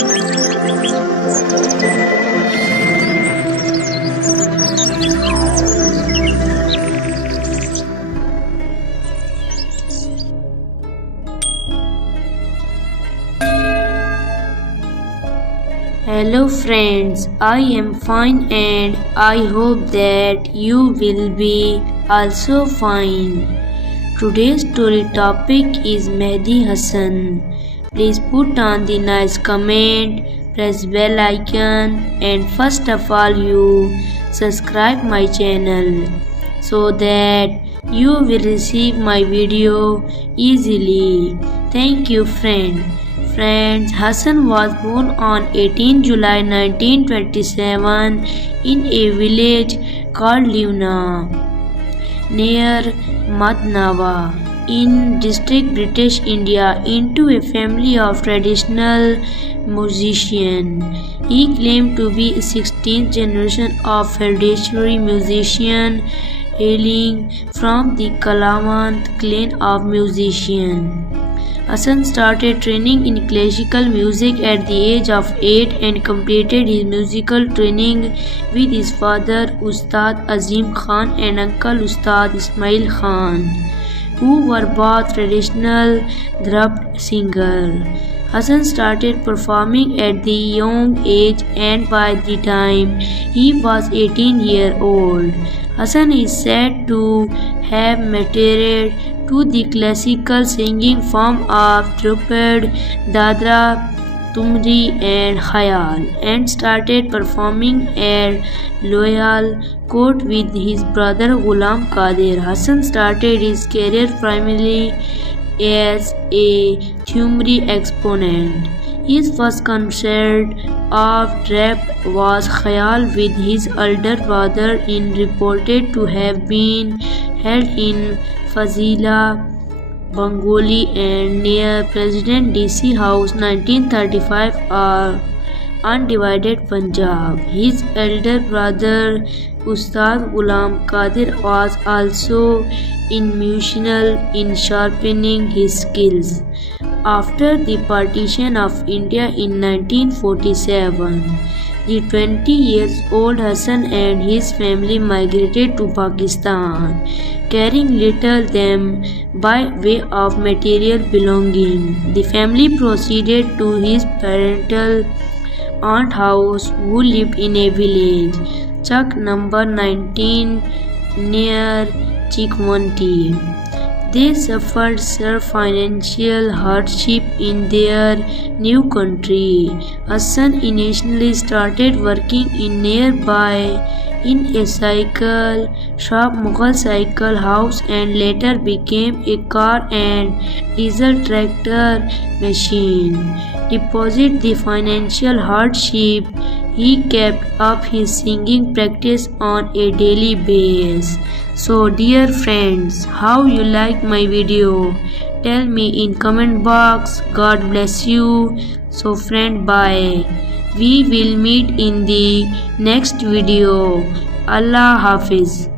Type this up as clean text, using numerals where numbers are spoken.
Hello friends, I am fine and I hope that you will be also fine. Today's story topic is Mehdi Hassan. Please put on the nice comment, press bell icon and first of all you subscribe my channel so that you will receive my video easily. Thank you friend. Friends, Hassan was born on 18 July 1927 in a village called Luna near Madnawa in district British India into a family of traditional musicians. He claimed to be a 16th generation of hereditary musician hailing from the Kalamant clan of musicians. Hassan started training in classical music at the age of 8 and completed his musical training with his father Ustad Azim Khan and uncle Ustad Ismail Khan, who were both traditional dhrupad singers. Hassan started performing at the young age and by the time he was 18 years old, Hassan is said to have matured to the classical singing form of dhrupad, dadra, tumri and khayal and started performing at Loyal Court with his brother Ghulam Qadir. Hassan started his career primarily as a tumri exponent. His first concert of rap was Khayal with his elder brother in reported to have been held in Fazila, Bengali and near President DC House 1935 or undivided Punjab. His elder brother Ustad Ghulam Qadir was also instrumental in sharpening his skills. After the partition of India in 1947, the 20-year-old Hassan and his family migrated to Pakistan, carrying little them by way of material belonging. The family proceeded to his parental aunt house, who lived in a village, Chak number 19 near Chikwanti. They suffered severe financial hardship in their new country. Hassan initially started working in nearby in a cycle shop, Mughal Cycle House, and later became a car and diesel tractor machine. Despite the financial hardship, he kept up his singing practice on a daily basis. So dear friends, how you like my video? Tell me in comment box. God bless you. So friend, bye. We will meet in the next video. Allah Hafiz.